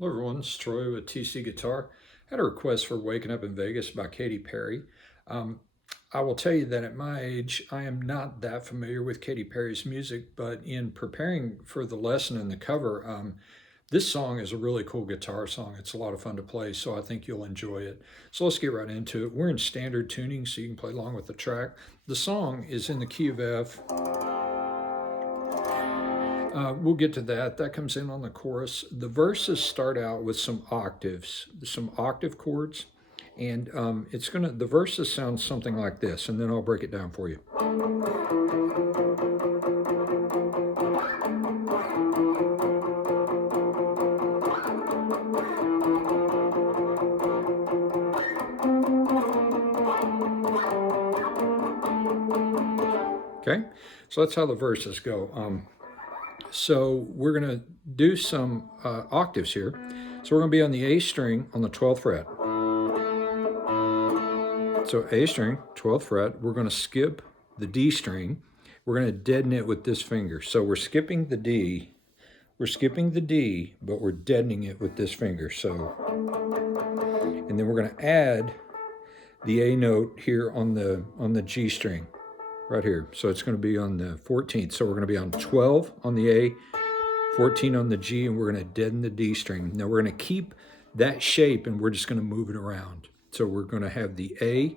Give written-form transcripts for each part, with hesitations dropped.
Hello everyone, it's Troy with TC Guitar. Had a request for Waking Up in Vegas by Katy Perry. Um, I will tell you that at my age, I am not that familiar with Katy Perry's music, but in preparing for the lesson and the cover, this song is a really cool guitar song. It's a lot of fun to play, so I think you'll enjoy it. So let's get right into it. We're in standard tuning, so you can play along with the track. The song is in the key of F. We'll get to that. That comes in on the chorus. The verses start out with some octaves, some octave chords, and the verses sound something like this, and then I'll break it down for you. Okay, so that's how the verses go. So we're going to do some octaves here. So we're going to be on the A string on the 12th fret. So A string, 12th fret. We're going to skip the D string. We're going to deaden it with this finger. So we're skipping the D. We're skipping the D, but we're deadening it with this finger. So, and then we're going to add the A note here on the G string, right here. So it's going to be on the 14th. So we're going to be on 12 on the A, 14 on the G, and we're going to deaden the D string. Now we're going to keep that shape, and we're just going to move it around. So we're going to have the A,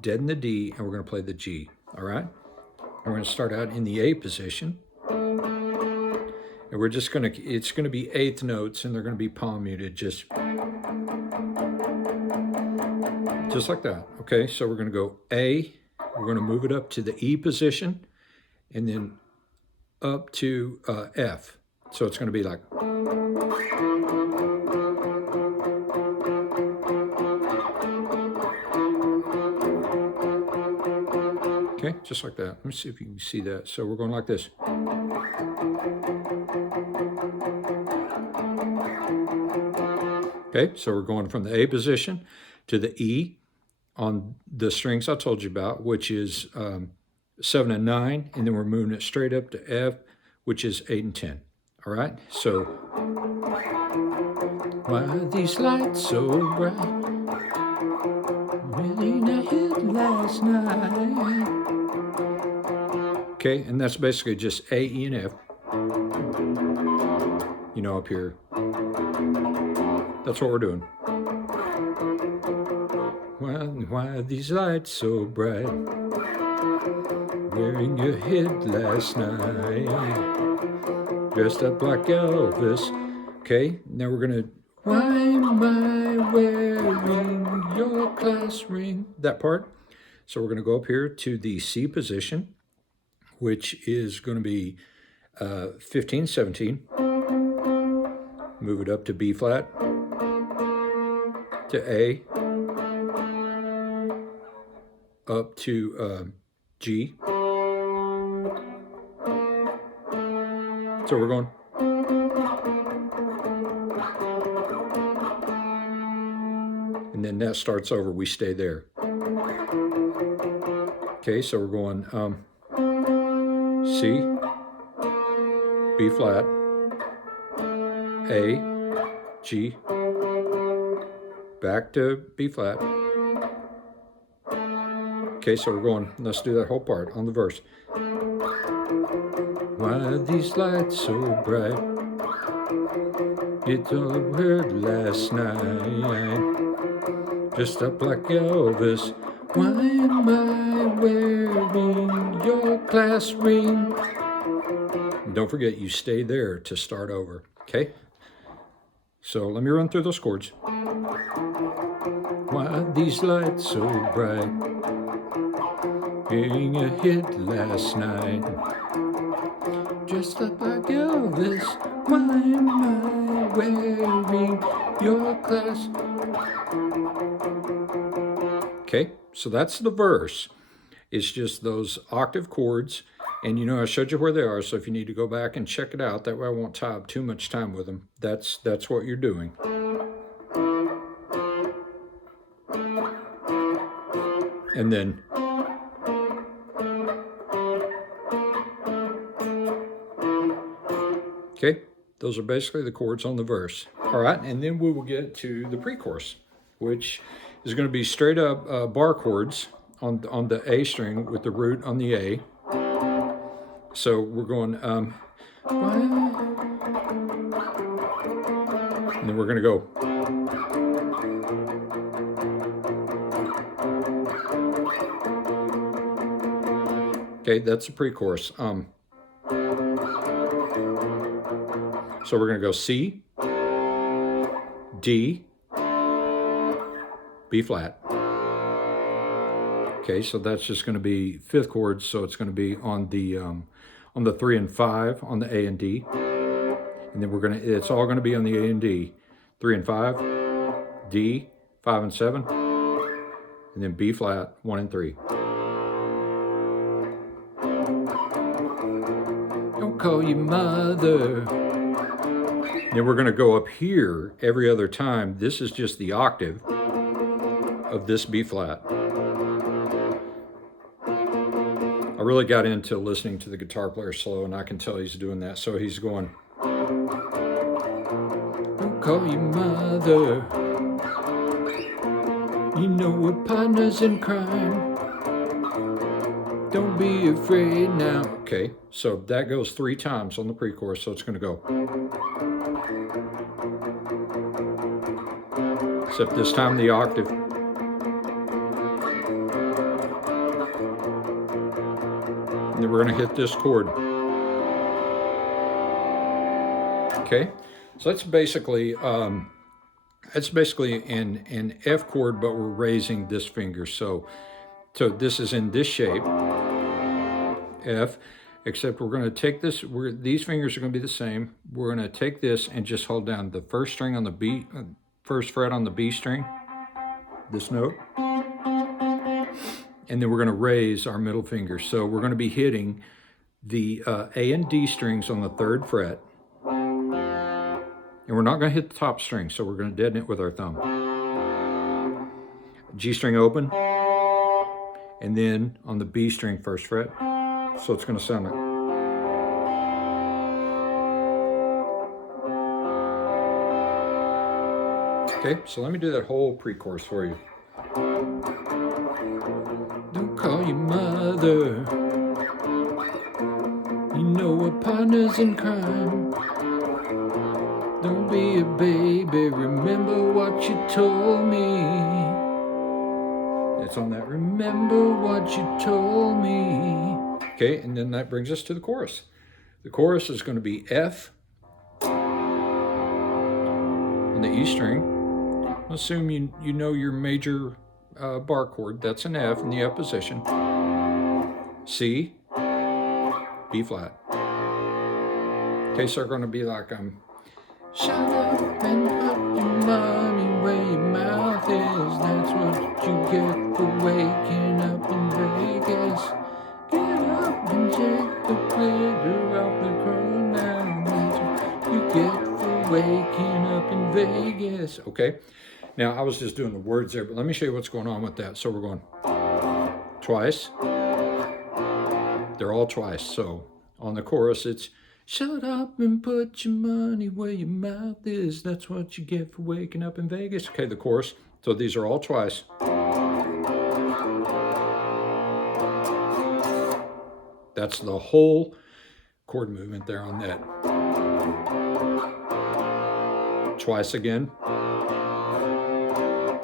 deaden the D, and we're going to play the G. All right? We're going to start out in the A position. And we're just going to, it's going to be eighth notes, and they're going to be palm muted, just like that. Okay, so we're going to go A, we're going to move it up to the E position, and then up to F. So it's going to be like, okay, just like that. Let me see if you can see that. So we're going like this. Okay, so we're going from the A position to the E on the strings I told you about, which is 7 and 9, and then we're moving it straight up to F, which is 8 and 10. All right, so why are these lights so bright? Really not hit last night. Okay, and that's basically just A, E, and F. You know, up here. That's what we're doing. Why are these lights so bright? Wearing your head last night. Dressed up like Elvis. Okay, now we're gonna, why am I wearing your class ring? That part. So we're gonna go up here to the C position, which is gonna be 15, 17. Move it up to B flat, to A, up to G. So we're going. And then that starts over, we stay there. Okay, so we're going C, B flat, A, G, back to B flat. Okay, so we're going, let's do that whole part on the verse. Why are these lights so bright? It's all I heard last night. Dressed up like Elvis. Why am I wearing your class ring? And don't forget, you stay there to start over, okay? So let me run through those chords. Why are these lights so bright? Getting a hit last night. Dressed up like Elvis. Why am I wearing your class? Okay, so that's the verse. It's just those octave chords. And you know, I showed you where they are, so if you need to go back and check it out, that way I won't tie up too much time with them. That's what you're doing. And then, okay, Those are basically the chords on the verse. All right, and then we will get to the pre-chorus, which is going to be straight up bar chords on the A string with the root on the A. So we're going, and then we're going to go. Okay, that's the pre-chorus. So we're going to go C, D, B flat. Okay, so that's just going to be fifth chords, so it's going to be on the 3 and 5 on the A and D, and then it's all going to be on the A and D, 3 and 5, D, 5 and 7, and then B flat, 1 and 3. Don't call your mother. Then we're going to go up here every other time. This is just the octave of this B flat. I really got into listening to the guitar player slow, and I can tell he's doing that. So he's going, don't call your mother. You know we're partners in crime. Don't be afraid now. Okay, so that goes 3 times on the pre-chorus, so it's going to go. Except this time the octave. And then we're going to hit this chord. Okay, so that's basically an F chord, but we're raising this finger. So this is in this shape, F, except we're going to take this, these fingers are going to be the same. We're going to take this and just hold down the first string on the B, first fret on the B string, this note, and then we're going to raise our middle finger. So we're going to be hitting the A and D strings on the 3rd fret, and we're not going to hit the top string, so we're going to deaden it with our thumb. G string open, and then on the B string 1st fret, so it's going to sound like. Okay, so let me do that whole pre-chorus for you. Don't call your mother. You know we're partners in crime. Don't be a baby. Remember what you told me. It's on that remember what you told me. Okay, and then that brings us to the chorus. The chorus is going to be F on the E string. Assume you know your major bar chord. That's an F in the F position. C, B flat. Okay, so they're going to be like shut up and put your money where your mouth is. That's what you get for waking up in Vegas. Get up and check the glitter off the crown now. That's what you get for waking up in Vegas. Okay. Now, I was just doing the words there, but let me show you what's going on with that. So we're going twice. They're all twice. So on the chorus, it's shut up and put your money where your mouth is. That's what you get for waking up in Vegas. Okay, the chorus. So these are all twice. That's the whole chord movement there on that. Twice again.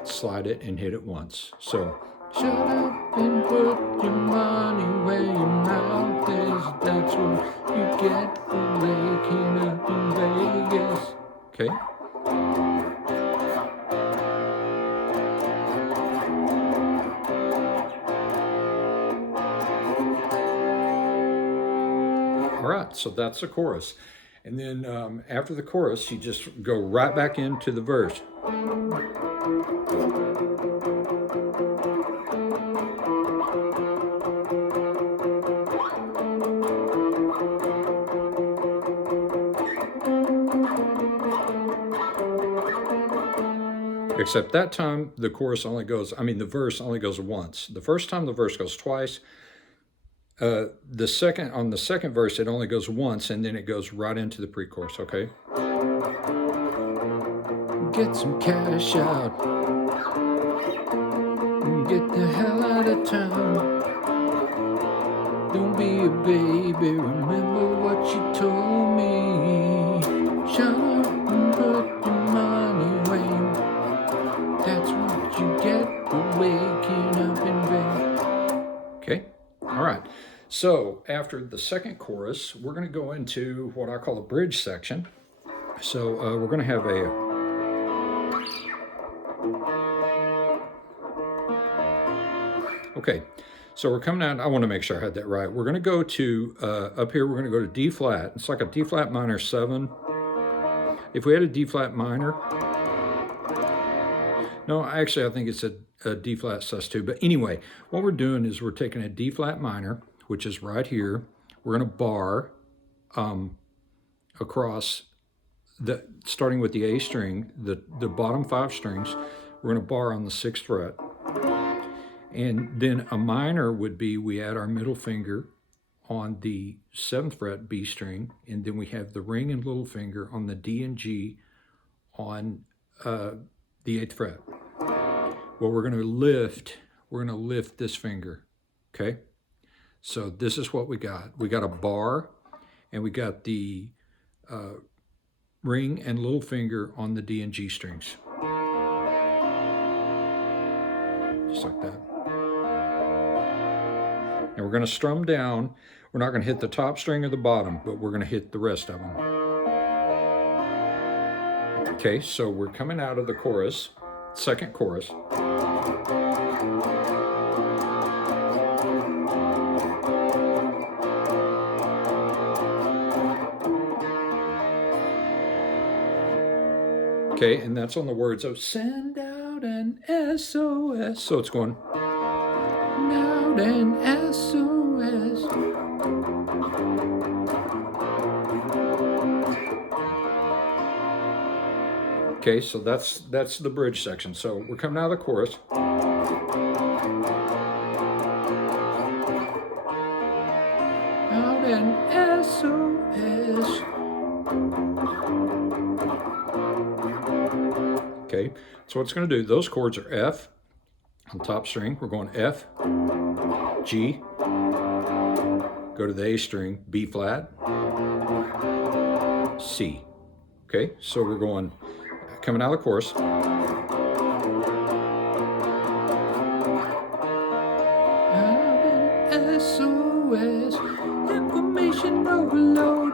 Slide it and hit it once. So shut up and put your money where your mouth is. That's what you get for waking up in Vegas. Okay. All right, so that's the chorus. And then after the chorus, you just go right back into the verse. Except that time, the chorus only goes, the verse only goes once. The first time the verse goes twice, the second verse, it only goes once, and then it goes right into the pre-chorus, okay? Get some cash out. Get the hell out of town. Don't be a baby, remember what you told me. Shut up and put your money away. That's what you get for waking up in bed. Okay, all right. So after the second chorus, we're going to go into what I call a bridge section. So we're going to have a... Okay, so we're coming out, I want to make sure I had that right. We're going to go to, up here, we're going to go to D flat. It's like a D flat minor 7. If we had a D flat minor, no, actually I think it's a D flat sus2. But anyway, what we're doing is we're taking a D flat minor, which is right here. We're going to bar across, starting with the A string, the bottom 5 strings. We're going to bar on the 6th fret. And then a minor would be, we add our middle finger on the 7th fret B string, and then we have the ring and little finger on the D and G on the 8th fret. Well, we're going to lift this finger, okay? So this is what we got. We got a bar, and we got the ring and little finger on the D and G strings. Just like that. And we're going to strum down. We're not going to hit the top string or the bottom, but we're going to hit the rest of them. Okay, so we're coming out of the chorus, second chorus. Okay, and that's on the words of send out an SOS. So it's going out an SOS. Okay, so that's the bridge section. So we're coming out of the chorus. Out an SOS. Okay, so what it's going to do, those chords are F on top string. We're going F, G, go to the A string, B flat, C. Okay, so we're going, coming out of the chorus. SOS, information overload.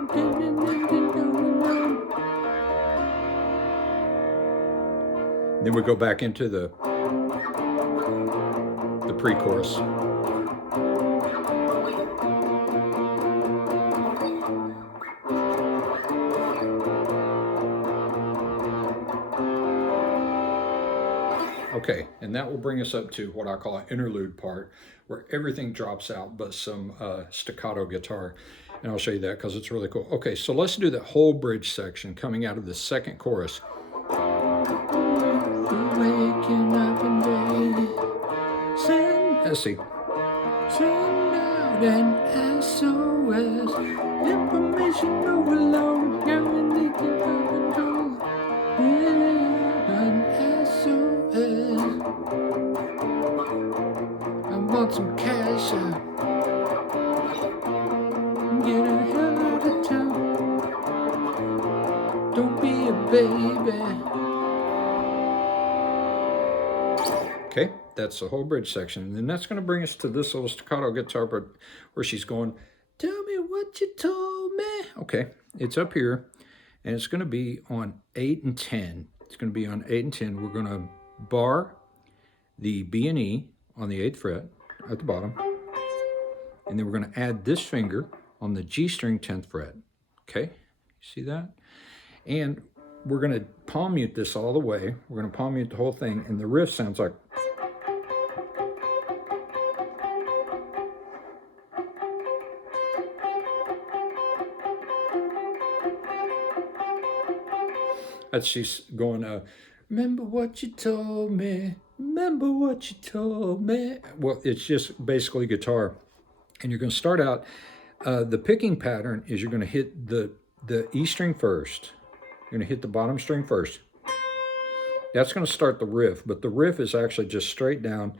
Then we go back into the pre-chorus. Okay, and that will bring us up to what I call an interlude part, where everything drops out but some staccato guitar. And I'll show you that because it's really cool. Okay, so let's do the whole bridge section coming out of the second chorus. Waking up in bed. Let's see. Send out an SOS. Information overload. Guaranteed control. An SOS. I want some cash out. Get the hell out of town. Don't be a baby. Okay, that's the whole bridge section. And then that's going to bring us to this little staccato guitar part where she's going, tell me what you told me. Okay, it's up here, and it's going to be on 8 and 10. It's going to be on 8 and 10. We're going to bar the B and E on the 8th fret at the bottom, and then we're going to add this finger on the G string 10th fret. Okay, see that? And we're going to palm mute this all the way. We're going to palm mute the whole thing, and the riff sounds like... That's she's going, remember what you told me, remember what you told me. Well, it's just basically guitar. And you're going to start out, the picking pattern is you're going to hit the E string first. You're going to hit the bottom string first. That's going to start the riff, but the riff is actually just straight down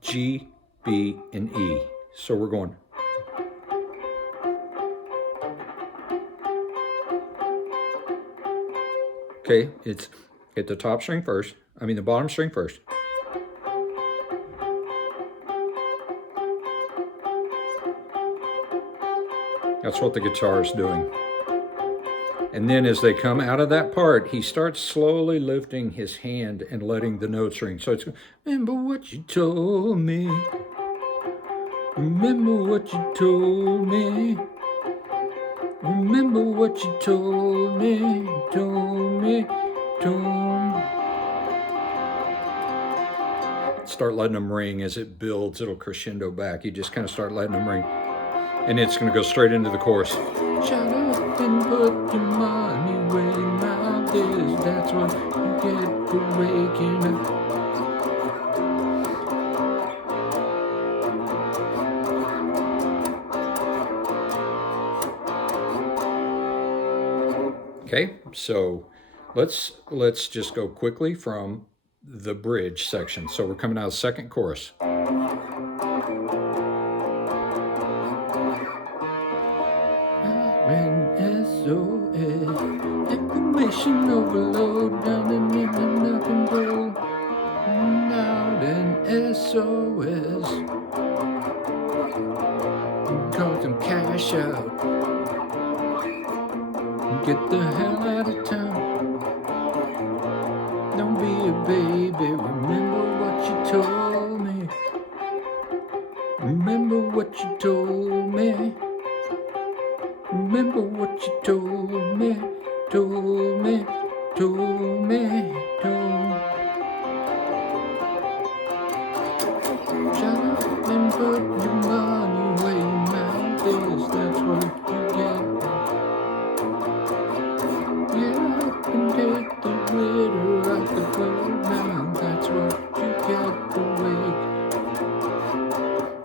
G, B, and E. So we're going. Okay, it's hit the top string first. I mean the bottom string first. That's what the guitar is doing. And then as they come out of that part, he starts slowly lifting his hand and letting the notes ring. So it's, remember what you told me. Remember what you told me. Remember what you told me, told me, told me. Start letting them ring as it builds. It'll crescendo back. You just kind of start letting them ring. And it's going to go straight into the chorus. Shut up and put your money where your mouth is. That's what you get for waking up. Okay, so let's just go quickly from the bridge section. So we're coming out of the second chorus. SOS, information overload, down and control. Out and SOS, call some cash out. Get the hell out of town. Don't be a baby. Remember what you told me. Remember what you told me. Remember what you told me. Told me. Told me. Told. Shut up and put your money where your mouth is. That's what you get. And take the glitter out the gold now. That's what you get to wake.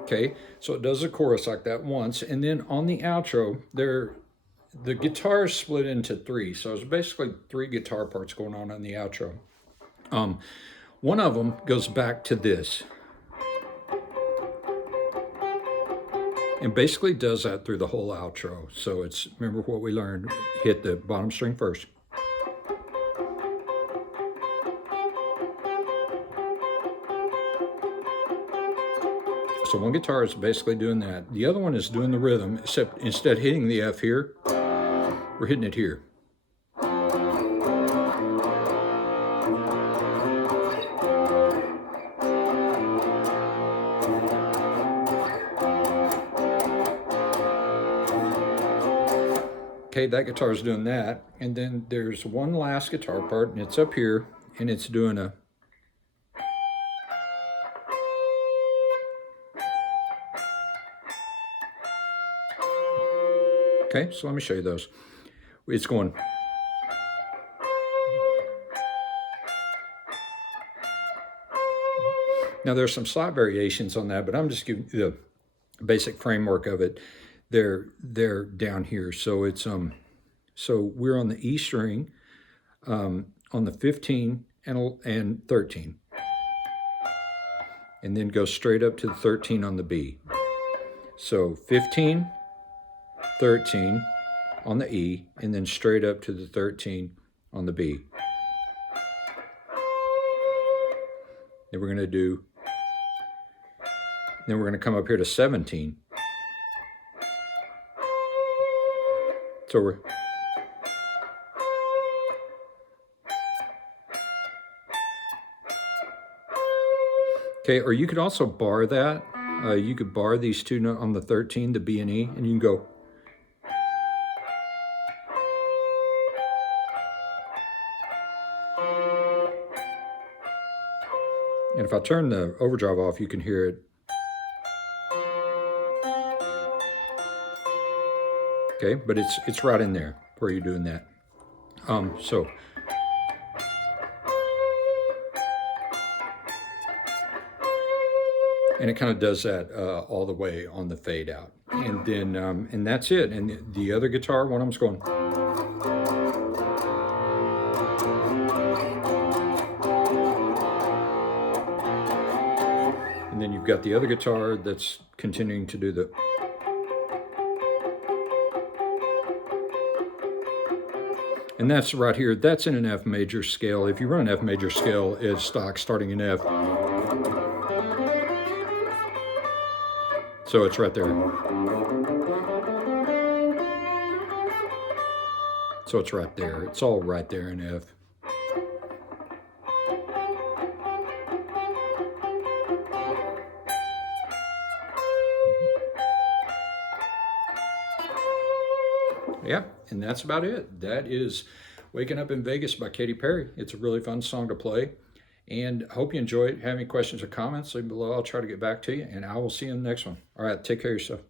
Okay, so it does a chorus like that once, and then on the outro, the guitar is split into three. So it's basically three guitar parts going on the outro. One of them goes back to this, and basically does that through the whole outro. So it's, remember what we learned, hit the bottom string first. So one guitar is basically doing that. The other one is doing the rhythm, except instead of hitting the F here, we're hitting it here. Okay, that guitar is doing that. And then there's one last guitar part, and it's up here, and it's doing a... Okay, so let me show you those. It's going... Now there's some slight variations on that, but I'm just giving you the basic framework of it. They're down here. So it's so we're on the E string, on the 15 and 13. And then go straight up to the 13 on the B. So 15, 13 on the E, and then straight up to the 13 on the B. Then we're going to come up here to 17. So we're... Okay, or you could also bar that. You could bar these two on the 13, the B and E, and you can go... And if I turn the overdrive off, you can hear it. Okay, but it's right in there where you're doing that. So And it kind of does that all the way on the fade out. And then, and that's it. And the other guitar, one of them's going. And then you've got the other guitar that's continuing to do the. And that's right here, that's in an F major scale. If you run an F major scale, it's stock starting in F. So it's right there. So it's right there. It's all right there in F. Yeah, and that's about it. That is Waking Up in Vegas by Katy Perry. It's a really fun song to play. And I hope you enjoy it. Have any questions or comments, leave them below. I'll try to get back to you, and I will see you in the next one. All right, take care of yourself.